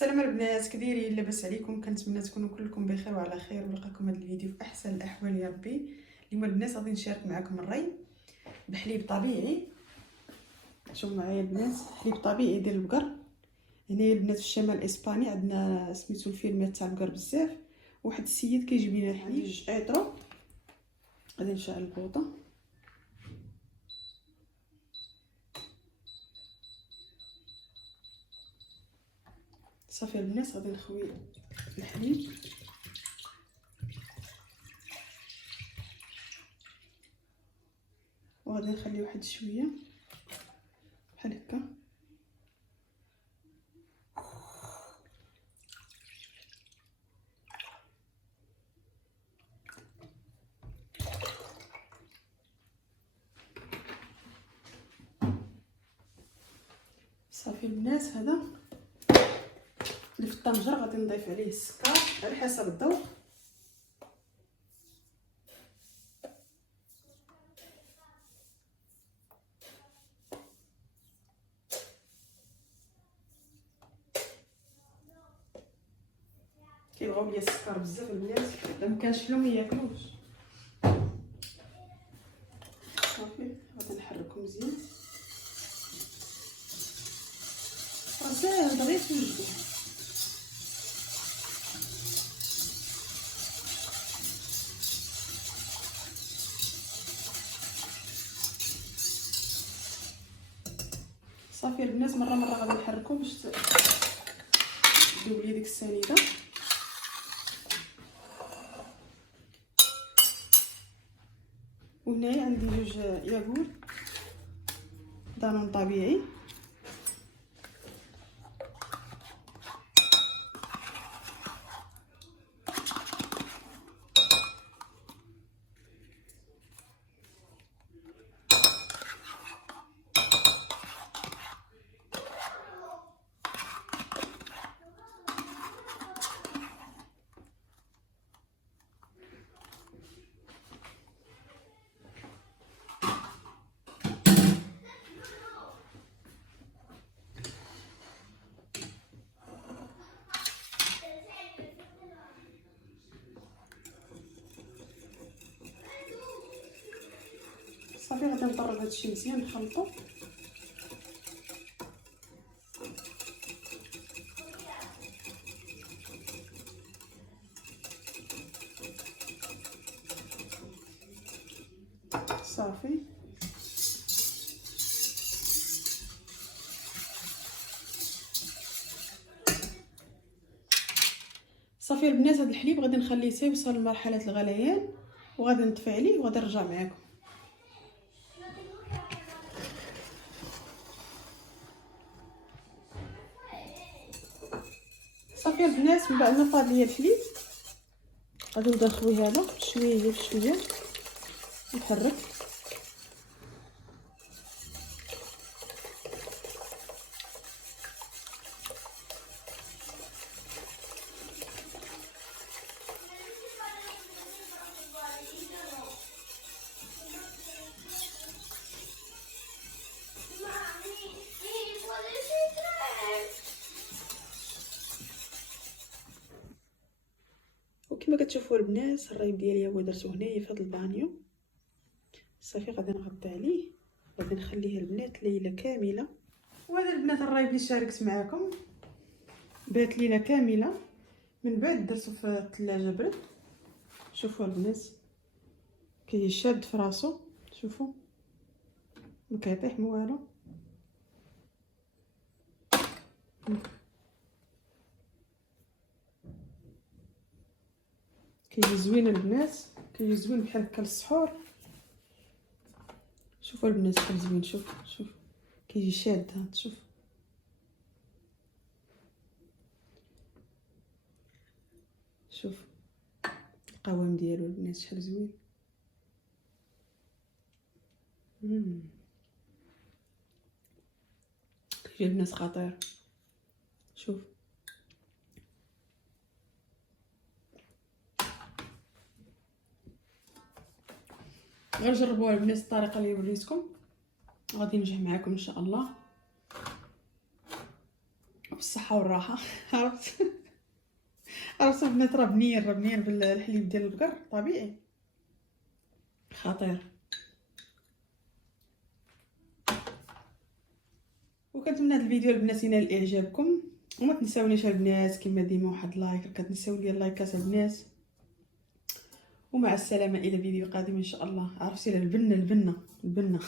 السلام البنات، كدايرين؟ لاباس عليكم؟ كنتمنى تكونوا كلكم بخير وعلى خير ونلقاكم هذا الفيديو في احسن الاحوال يا ربي. اليوم البنات غادي نشارك معكم الري بحليب طبيعي. شوفوا معايا البنات، حليب طبيعي ديال البقر. هنايا البنات في الشمال الاسباني عندنا سميتو الفيرمات تاع البقر بزاف. واحد السيد كيجيب لنا حليب. جوج ايطرو غادي نشعل البوطه. صافي البنات غادي نخوي الحليب وغادي نخليه واحد شويه بحال هكا. صافي البنات، هذا اللي في الطنجره غادي نضيف عليه السكر على حسب الذوق. كيبغيو ليا السكر بزاف البنات، ما مكانش لهم ياكلوش. صافي غادي نحركو مزيان. راه ساهل غير توجدو. صافي البنات، مره غادي نحركو باش تذوب لي ديك السنيده. وهنايا عندي جوج ياغور دانون طبيعي. صافي غادي نطرب هادشي مزيان نخلطو. صافي صافي البنات، هذا الحليب غادي نخليه حتى يوصل لمرحله الغليان وغادي نطفي عليه وغادي نرجع معكم. صافي البنات، من بعد ما فاض ليا الحليب غادي نبدا نخوي هذا شويه بشويه نحرك. وكما كتشوفوا البنات، الريب ديالي هو درتو هنايا في هذا البانيو. صافي غادي نغطي عليه، غادي نخليه البنات ليله كامله. وهذا البنات الريب اللي شاركت معكم بات ليله كامله، من بعد درتو في الثلاجه برد. شوفوا البنات كيشاد في راسو، شوفوا ما كيطيح ما والو. كيجي زوين البنات، كيجي زوين بحال هكا للسحور. شوفوا البنات كيف زوين، شوف كيجي شاد. ها شوف شوف القوام ديالو البنات شحال زوين. كيجي البنات خطير. شوف غير جربوها البنات الطريقه اللي وريتكم، غادي ينجح معكم ان شاء الله. بالصحه والراحه. عرفت البنات راه بنين بالحليب ديال البقر طبيعي خطير. وكنتمنى هذا الفيديو البنات ينال اعجابكم، وما تنساونيش البنات كما ديما واحد لايك، كتنساو لي اللايكات البنات. ومع السلامه الى فيديو قادم ان شاء الله. عرفتي البنه